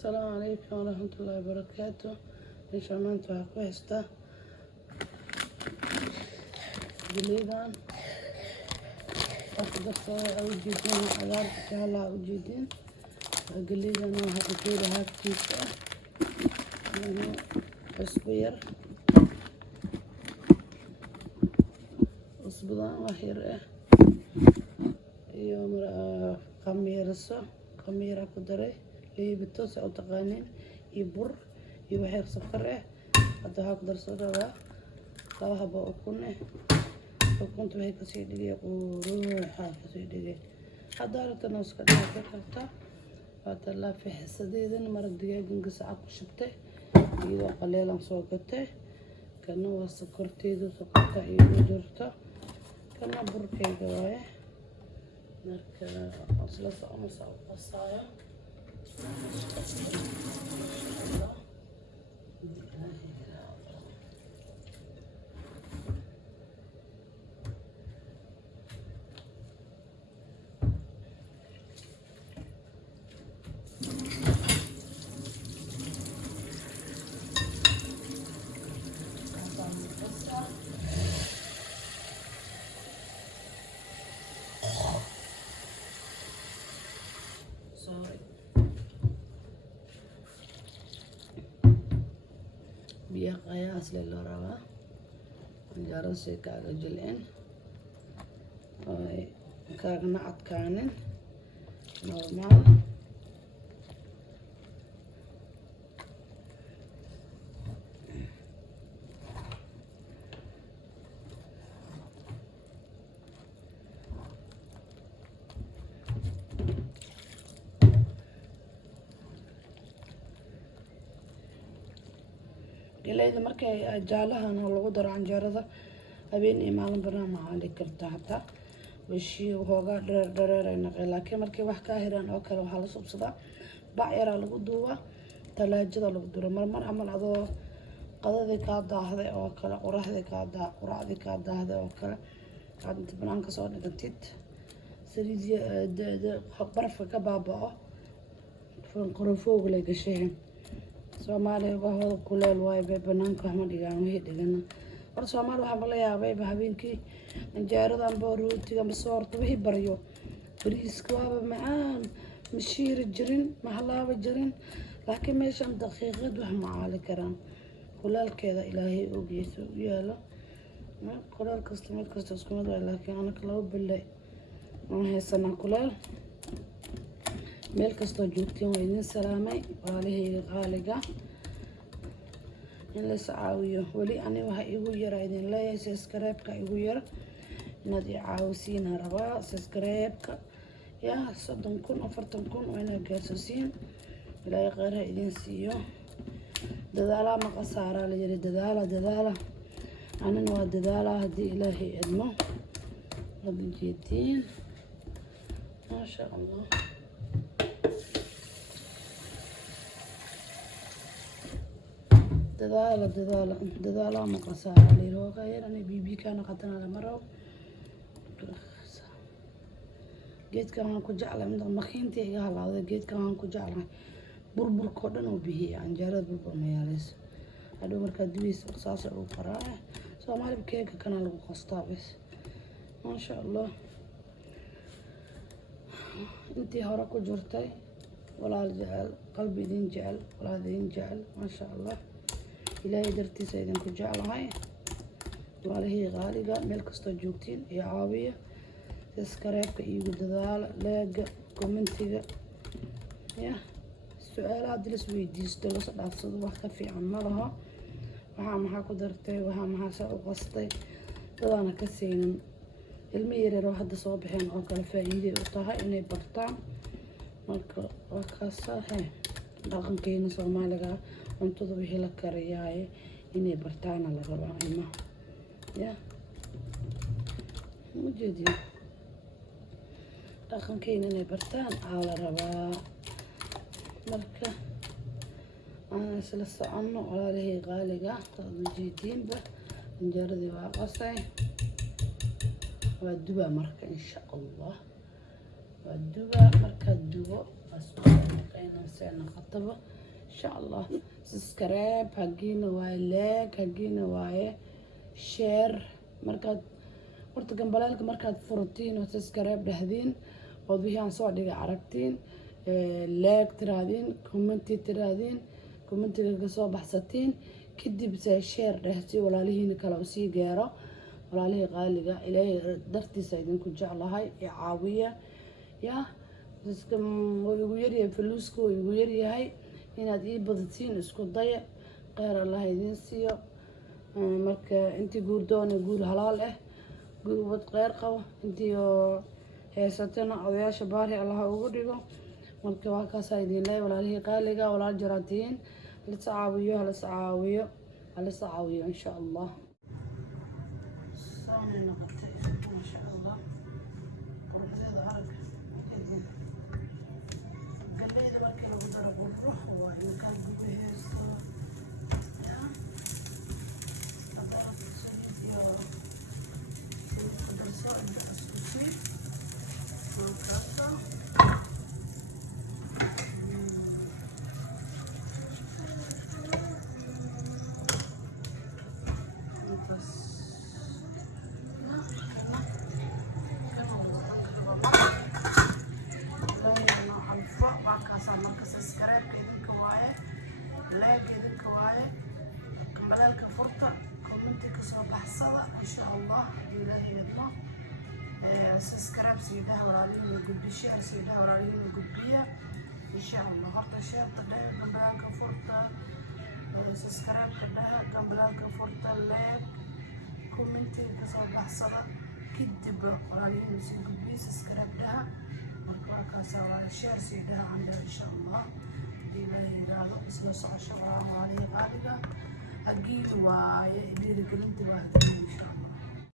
السلام عليكم ورحمة الله وبركاته. إن شاء الله أنتوا كويسة. جليدان أقدر أوجدين عذار كهلا أوجدين جليدان وهذا كده هكتيسة يعني أصبير أصبدان وحير يوم خميرة كدري بتوس أو تقانين يبر يوحير سكر هذا هقدر صدقة لو هبا أكونه وكنت هيك سيدي وروح سيدي حضرت ناس كده كده فطلع في حسدي مرق دقيقة نقص عقب شبته إذا قليلا صوقته كنا وسكرتي دو سكرته يدورته كنا بركي جوايه نرك أصلا أمس أو قصايا biya qiyaas leh loo rabaa anjaaro si kaaga jilcin oo kaagana adkaanin normaal إلى مركي جالها أنا لو قدر عن جارده أبيني مالن برنامج عندي كرت حتى وشي وهو قاعد درر لكن مركي واحد كاهران أو كلام حال صبصدا بعير على قدوة ثلاجة على قدوة مرمر عمل هذا قضاء كذا هذا أو كلا قرح كذا قرع كذا هذا أو كلا عند بنانك صار نكتيت سريدي د برف كبابة فنقرفوق لك شيء Soomaaliya waa kuleel way banaanka wax ma dhigaan wixii dhigana war Soomaaliya waxa la yaabay habeenkii anjaaradan boorootiga masoorta wixii baryo bariiska waa macaan mashiir jirin mahalaaba jirin laakiin meeshan daqiiqad wax ma caali karaan kuleelkeeda ilaahay ogeeyso yaalo kuleel kasta mid kasta isku mid ah laakiin anaka loo bilay ma haysanaa kuleel meel kasta joogtiin waa idin salaamay walaalahayga qaaliga in la saawiyo wali ani waxa igu yara idin leeyahay subscribe-ka igu yar inaad i caawisiin rabaa subscribe-ka ya 30,000 40,000 waa inaad gaarsiin ilaahay khayr ha idin siiyo dadaala ma qasaara la yiri dadaala anana waa dadaala hadii ilaahay idmo hadii jeetiin ma sha Allah دذالا مقصارى ليروغا غير أنا بيبي كان قطنا لمرة جيت كمان كجعله من المخينتي قال هذا جيت كمان كجعله بربر كودن وبيه عن جارد بربر ميالس هذا مركز دويس قصاص وقراء سو ما لي كيك كان له قسطا بس ما شاء الله انتي هراكو جرتي ولا الجعل قلبي دين جعل ولا دين جعل ما شاء الله إلهي درتي سيدنا كجعل هاي وعليه غالقة ملك استجوبتين يا عاوية تسكريبك إيقو دذال لاق كومنتيقة يا السؤالات دلس ويديس دلس الأفصد وحكا في عمالها وها محاكو درتي وها محاسا وقصتي دانا كسين الميري روح هدا صوبحين أو كالفايدي وطاها إني برطان marka wakaasa dhaqankeena Soomaaliga cuntada wixii la kariyaay inay bartaan la rabaa ima ya mujidi dhaqankeena inay bartaan la rabaa marka aan isla socono walaalahey qaaliga taadijiinba injaaradii waa qasay waa duba marka insha Allah ودوبا مركز دوبا shaqeyna seena qataba insha Allah subscribe hagiina waaye like hagiina waaye share markaad horta gambalaalka markaad furatiin oo subscribe dhahdeen oo wixii aan soo dhigay aragtiin like tiraadeen commentiga ka soo baxsatiin kadib share dheh si walaalihiin kale u sii gaaro walaalihii qaaliga ilaahay dartiisa idinku jeclahay ee caawiya ya iska ugu yaryahay fuluuska ugu yaryahay inaad ii badatiin isku daya khayr Allah idin siiyo marka intii guur doona guur halaal ah guur wad khayr qabo intii heesatana odayaasha baari Allah ugu dhigo marka waa kaas idin leeyahay walaalihii qaaliga walaal jaraatiin la saawiyo insha Allah saana noqotay insha Allah qorxada arag galbeed markii lagu daro qurux waa in ka gudaheesto ya hada iyo darso inta iskusi idinka waaye kambalaalka furta commenti kasoo baxsada insha Allah ilaahay yadno subscribe siidaha walaalihiin gudbisha siidaha walaalihiin gudbiya insha Allah horta sheerta dheer kambalaalka furta subscribe dhaha kambalaalka furta like commenti kasoo baxsada kadib walaalihiin si gudbiya subscribe dhaha marka kaas walaal share siidaha anda insha Allah ilaahaygaado isla socosho waa walaalihi qaaliga agiil waaye dhiirigelinta waa insha Allah